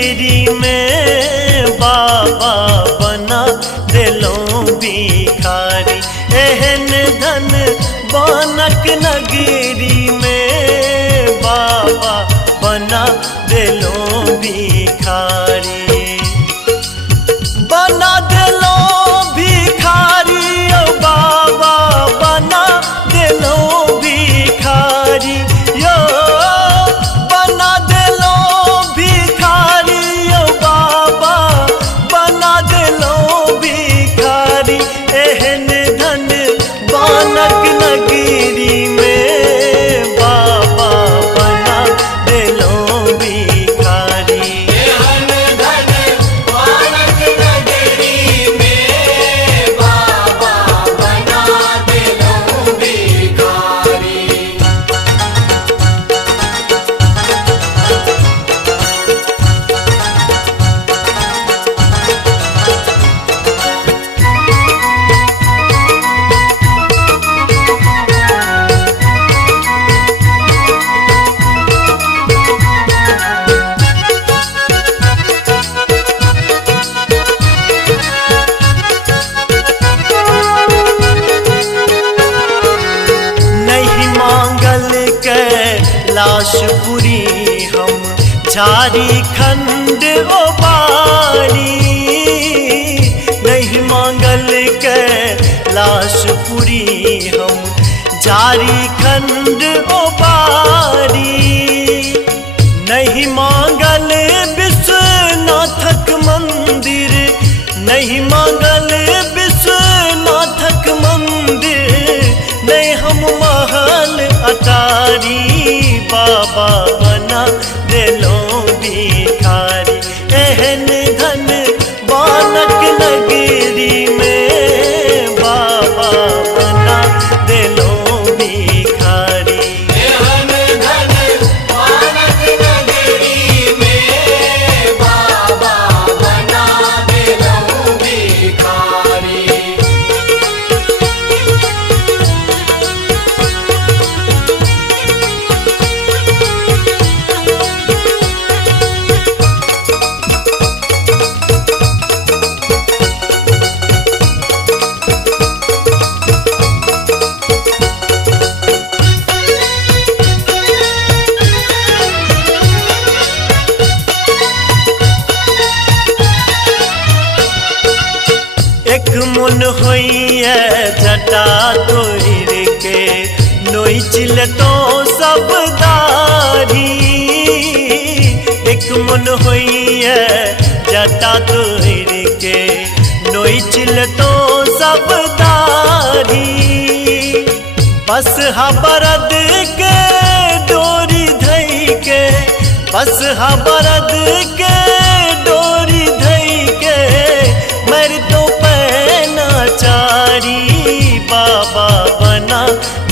नगरी में बाबा बना दिलो भिखारी। एहन धन बानक नगरी में बाबा बना दिलो भिखारी। बना दिलो भिखारी ओ बाबा बना दिलो भिखारी यो। बना दिलो भिखारी ओ बाबा बना दिलो भिखारी। एहन धन बानक नगरी में बाबा बना दिलो भिखारी। एहन धन बानक नगरी में बाबा बना दिलो भिखारी। नहीं मांगल कैलाश पुरी हम झारखंड ओ बारी। नहीं मांगल कैलाश पुरी हम झारखंड ओ बारी। नहीं मांगल विश्वनाथक मंदिर। नहीं मांगल विश्वनाथक मंदिर। नहीं हम महल अटारी बाबा बना दिलो भिखारी। एहन धन बानक नगरी में बाबा बना दिलो भिखारी। एहन धन बानक नगरी में बाबा बना दिलो भिखारी। एक मन होइए जटा तोड़ के नोइचिल तो सब दारी। एक मन होइए जटा तोड़ के नोइचिल तो सब दारी। बस हा बरद के डोरी धई के। बस हा बरद के डोरी धई के। मर तो चारी बाबा बना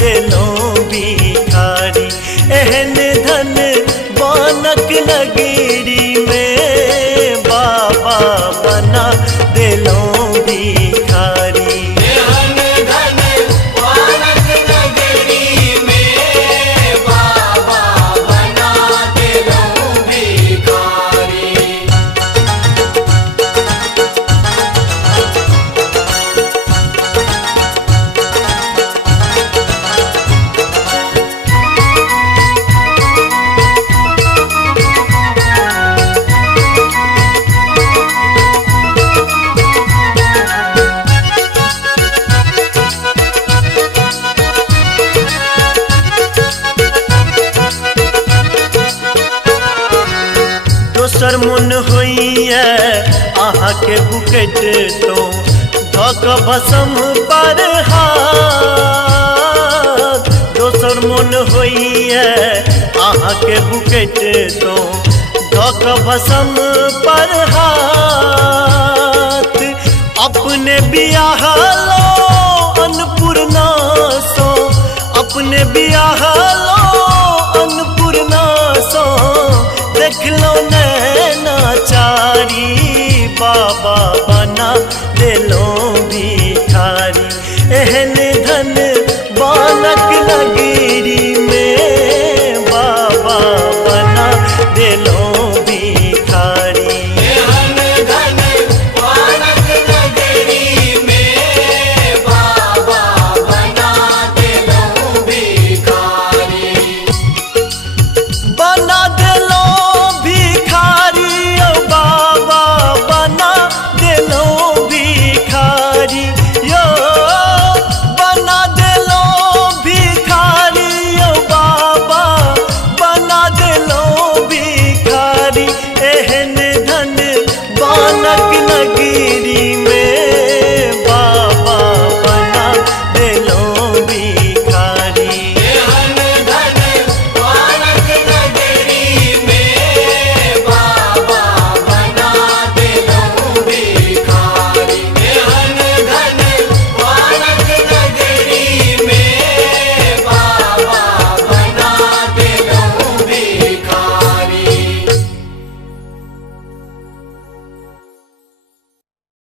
दिलो भिखारी। एहन धन बानक नगरी में बाबा बना दिलो भिखारी। एहन धन बानक नगरी में बाबा बना दिलो भिखारी। दोसर मन होइए अहाँ के बुकेट तो धक भसम पर हाथ। दोसर मन होइए अहाँ के बुकेट तो धक भसम पर हाथ। अपने बियाह लो अन्नपूर्णा सो। अपने बियाह लो अन्नपूर्णा सो। देख लो नैनाचारी बाबा बना दिलो भिखारी। एहन धन बानक नगरी